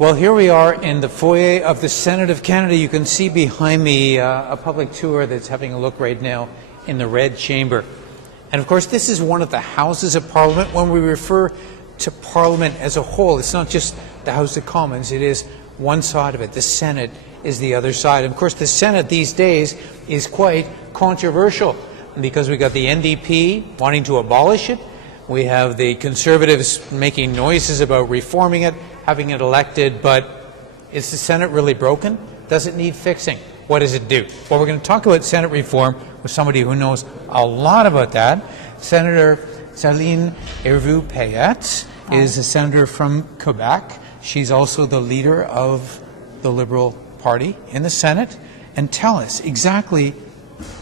Well, here we are in the foyer of the Senate of Canada. You can see behind me a public tour that's having a look right now in the Red Chamber. And of course, this is one of the Houses of Parliament. When we refer to Parliament as a whole, it's not just the House of Commons, it is one side of it. The Senate is the other side. And of course, the Senate these days is quite controversial because we got the NDP wanting to abolish it. We have the Conservatives making noises about reforming it, having it elected, but is the Senate really broken? Does it need fixing? What does it do? Well, we're going to talk about Senate reform with somebody who knows a lot about that. Senator Céline Hervieux-Payette is a senator from Quebec. She's also the leader of the Liberal Party in the Senate. And tell us exactly,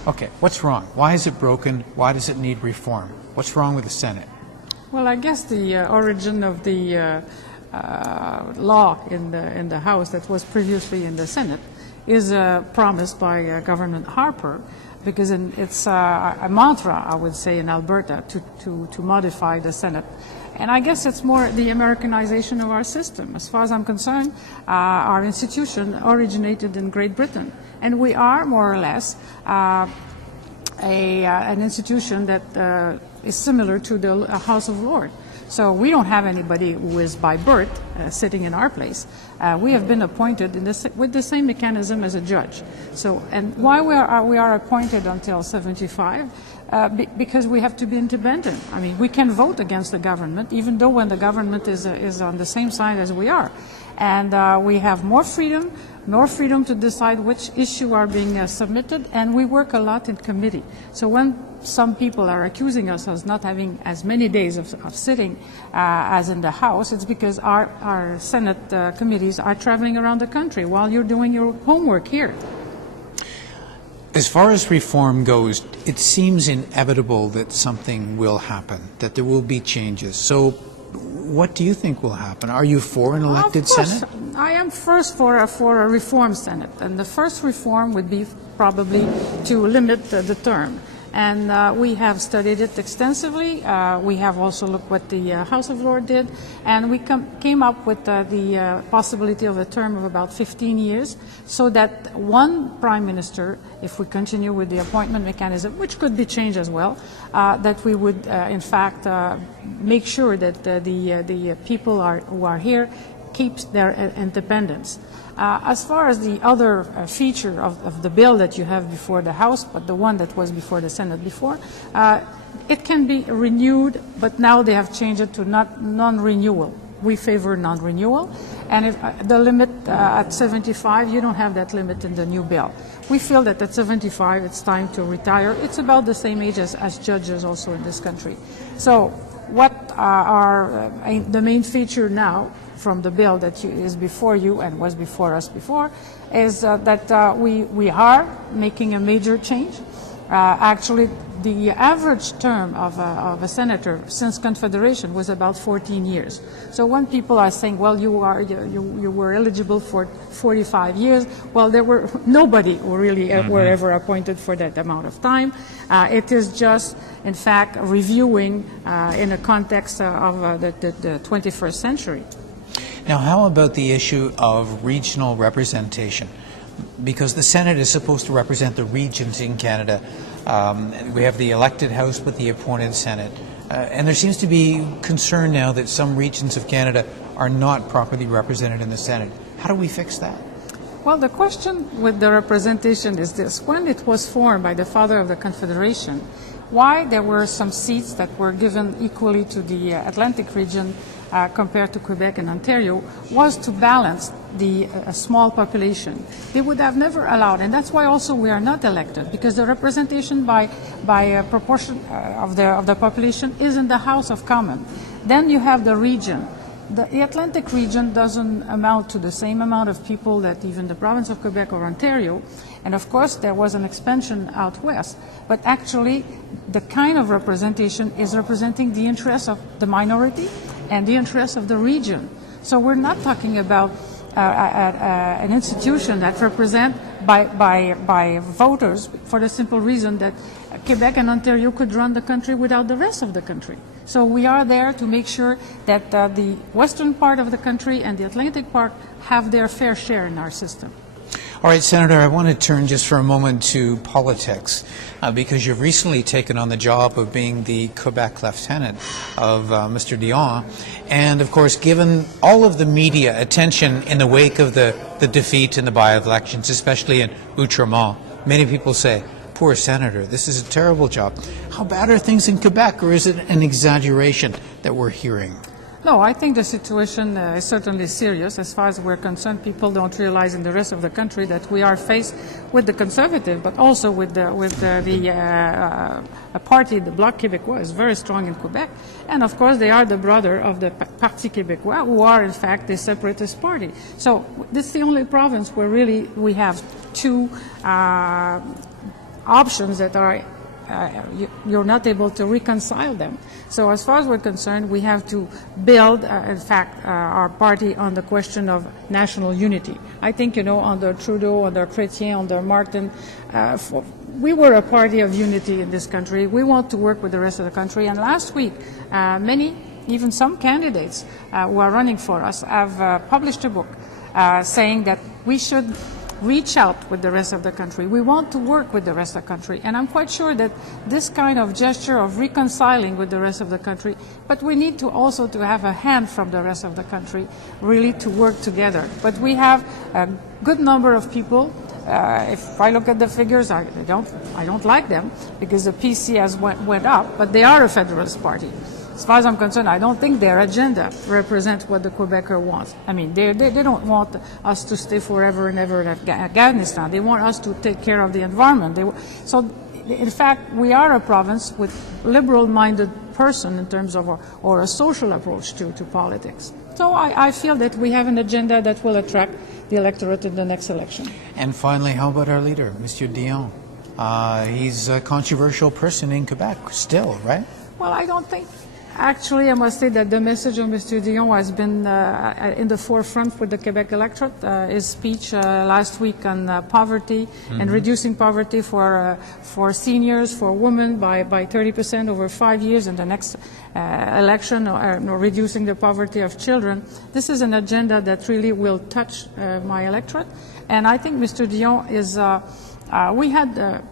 okay, what's wrong? Why is it broken? Why does it need reform? What's wrong with the Senate? Well, I guess the origin of the law in the House that was previously in the Senate is promised by Governor Harper, because it's a mantra, I would say, in Alberta to modify the Senate. And I guess it's more the Americanization of our system. As far as I'm concerned, our institution originated in Great Britain, and we are more or less an institution that is similar to the House of Lords. So we don't have anybody who is by birth sitting in our place. We have been appointed with the same mechanism as a judge. So, and why we are appointed until 75? Because we have to be independent. I mean, we can vote against the government, even though when the government is on the same side as we are. And we have more freedom to decide which issue are being submitted, and we work a lot in committee. So when some people are accusing us of not having as many days of sitting as in the House, it's because our Senate committees are traveling around the country while you're doing your homework here. As far as reform goes, it seems inevitable that something will happen, that there will be changes. So what do you think will happen? Are you for an elected Senate? I am first for a reform Senate, and the first reform would be probably to limit the term. And we have studied it extensively. We have also looked what the House of Lords did, and we came up with the possibility of a term of about 15 years, so that one Prime Minister, if we continue with the appointment mechanism, which could be changed as well, that we would in fact make sure that the people who are here keeps their independence. As far as the other feature of the bill that you have before the House, but the one that was before the Senate before, it can be renewed, but now they have changed it to non-renewal. We favor non-renewal, and if the limit at 75, you don't have that limit in the new bill. We feel that at 75, it's time to retire. It's about the same age as judges also in this country. So what are the main feature now from the bill that is before you and was before us before is that we are making a major change. Actually, the average term of a senator since Confederation was about 14 years. So when people are saying, well, you were eligible for 45 years, well, there were nobody who really were ever appointed for that amount of time. It is just, in fact, reviewing in a context of the 21st century. Now, how about the issue of regional representation? Because the Senate is supposed to represent the regions in Canada. We have the elected House but the appointed Senate. And there seems to be concern now that some regions of Canada are not properly represented in the Senate. How do we fix that? Well, the question with the representation is this. When it was formed by the father of the Confederation, why there were some seats that were given equally to the Atlantic region compared to Quebec and Ontario was to balance the small population. They would have never allowed, and that's why also we are not elected, because the representation by a proportion of the population is in the House of Commons. Then you have the region. The Atlantic region doesn't amount to the same amount of people that even the province of Quebec or Ontario, and of course there was an expansion out west, but actually the kind of representation is representing the interests of the minority and the interests of the region. So we're not talking about an institution that represents by voters for the simple reason that Quebec and Ontario could run the country without the rest of the country. So we are there to make sure that the western part of the country and the Atlantic part have their fair share in our system. All right, Senator, I want to turn just for a moment to politics because you've recently taken on the job of being the Quebec lieutenant of Mr. Dion. And, of course, given all of the media attention in the wake of the defeat in the by-elections, especially in Outremont, many people say, poor senator, this is a terrible job. How bad are things in Quebec, or is it an exaggeration that we're hearing? No, I think the situation is certainly serious. As far as we're concerned, people don't realize in the rest of the country that we are faced with the Conservative, but also with the party, the Bloc Québécois, is very strong in Quebec. And of course, they are the brother of the Parti Québécois, who are in fact the separatist party. So this is the only province where really we have two options that are you're not able to reconcile them. So as far as we're concerned, we have to build, in fact, our party on the question of national unity. I think, under Trudeau, under Chrétien, under Martin, we were a party of unity in this country. We want to work with the rest of the country. And last week, many, even some candidates who are running for us have published a book saying that we should reach out with the rest of the country. We want to work with the rest of the country. And I'm quite sure that this kind of gesture of reconciling with the rest of the country, but we need to also to have a hand from the rest of the country, really to work together. But we have a good number of people. If I look at the figures, I don't like them because the PC has went up, but they are a federalist party. As far as I'm concerned, I don't think their agenda represents what the Quebecer wants. I mean, they don't want us to stay forever and ever in Afghanistan. They want us to take care of the environment. So, in fact, we are a province with liberal-minded person in terms of or a social approach to politics. So I feel that we have an agenda that will attract the electorate in the next election. And finally, how about our leader, Mr. Dion? He's a controversial person in Quebec still, right? Well, I don't think. Actually, I must say that the message of Mr. Dion has been in the forefront with the Quebec electorate. His speech last week on poverty and reducing poverty for seniors, for women by 30% over 5 years in the next election, or reducing the poverty of children. This is an agenda that really will touch my electorate. And I think Mr. Dion is, we had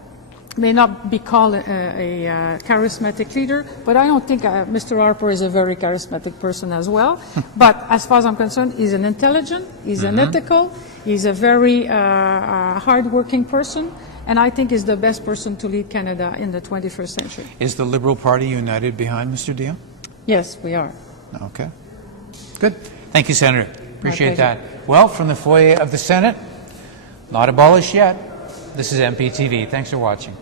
may not be called a charismatic leader, but I don't think Mr. Harper is a very charismatic person as well. But as far as I'm concerned, he's an intelligent, he's an ethical, he's a very hard-working person, and I think he's the best person to lead Canada in the 21st century. Is the Liberal Party united behind Mr. Dion? Yes, we are. Okay. Good. Thank you, Senator. Appreciate that. Well, from the foyer of the Senate, not abolished yet. This is MPTV. Thanks for watching.